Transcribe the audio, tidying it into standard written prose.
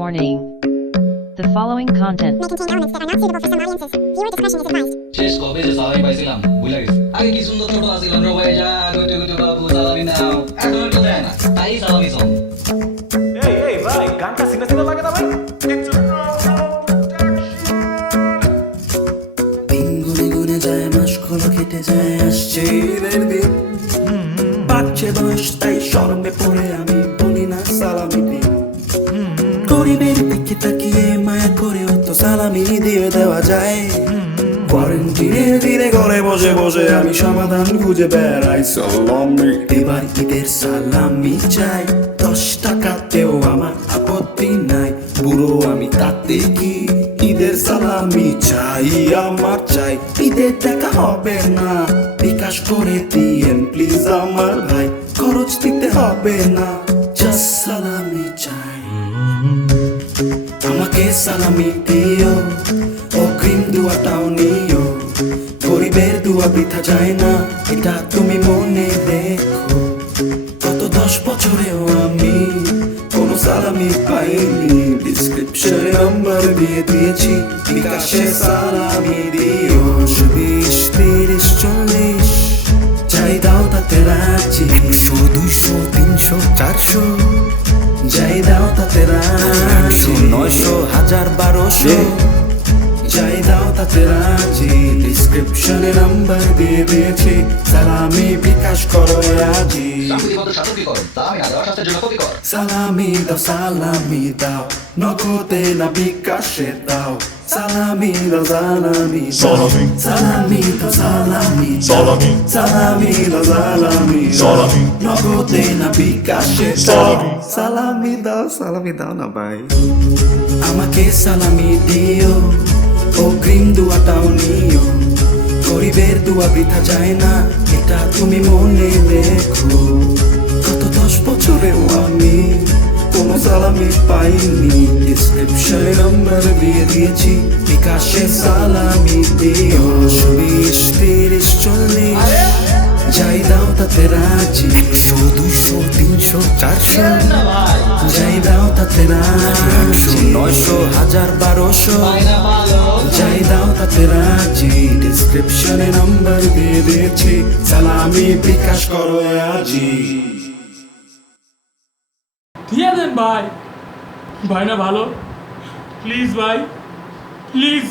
Warning. The following content may contain elements that are not suitable for some audiences. Viewer discretion is advised. শেষ কবে যে সালামি পাইছিলাম ভুলে গেছি। আগে কি সুন্দর ছোট আছিলাম রে ভাই, যা গইতে গইতে বাবু সালামি নাও, এখন তো দেয় না, তাই সালামি সং। এই ভাই গানটা সিনে সিনে লাগে না ভাই। দিন গুনে গুনে যায়, মাসগুলো কেটে যায়, আসছে ঈদের দিন। বাড়ছে বয়স, তাই শরমে পড়ে আমি বলি না সালামি দিন। গরিবের দিকে তাকিয়ে মায়া করেও তো সালামি দিয়ে দেওয়া যায়। কোয়ারেন্টিনে ধীরে ঘরে বসে বসে আমি সমাধান খুঁজে বেড়াই। সালামি এবার ঈদের সালামি চাই, 10 টাকাতেও আমার আপত্তি নাই। বুড়ো আমি তাতে কি, ঈদের সালামি চাই, আমার চাই। ঈদের দেখা হবে না, বিকাশ করে দিয়েন প্লিজ আমার ভাই, খরচ দিতে হবে না, জাস্ট সালামি চাই। আমাকে সালামি দিও, অগ্রিম দুয়াটাও নিও। গরিবের দুয়া বৃথা যায় না, এটা তুমি মনে রেখো। গত 10 বছরেও আমি কোনো সালামি পাইনি। ডিসক্রিপশনে নাম্বার দিয়ে দিয়েছি, বিকাশে সালামি দিও। 20, 30, 40 যাই দাও তাতে রাজি। 100, 200, 300, 400 যাই দাও তাতে রাজি। 900, 1000, 1200 যাই দাও তাতে রাজি। ডিসক্রিপশনে নাম্বার দিয়ে দিয়েছি, সালামি বিকাশ করো আজি। সাংবাদিক পদের সাথে কি করো? সালামি না দেওয়া স্বাস্থ্যের জন্য ক্ষতিকর। সালামি দাও, নগদে না বিকাশে দাও। সালামি দাও, সালামি দাও, সালামি দাও, সালামি দাও, সালামি দাও, সালামি দাও, নগদে না বিকাশে দাও। সালামি দাও না ভাই। আমাকে সালামি দিও, অগ্রিম দুয়াটাও নিও। গরিবের দুয়া বৃথা যায় না, এটা তুমি মনে রেখো। গত 10 বছরেও আমি কোনো সালামি পাইনি। ডিসক্রিপশনে নাম্বার দিয়ে দিয়েছি, বিকাশে সালামি দিও। 20, 30, 40 যাই দাও তাতে রাজি। 100, 200, 300, 400 যাই দাও তাতে রাজি। 900, 1000, 1200 যাই দাও তাতে রাজি। ডিসক্রিপশনে নাম্বার দিয়ে দিয়েছি, সালামি বিকাশ করো আজি। দিয়ে দেন ভাই, ভাই না ভালো, প্লিজ ভাই, প্লিজ।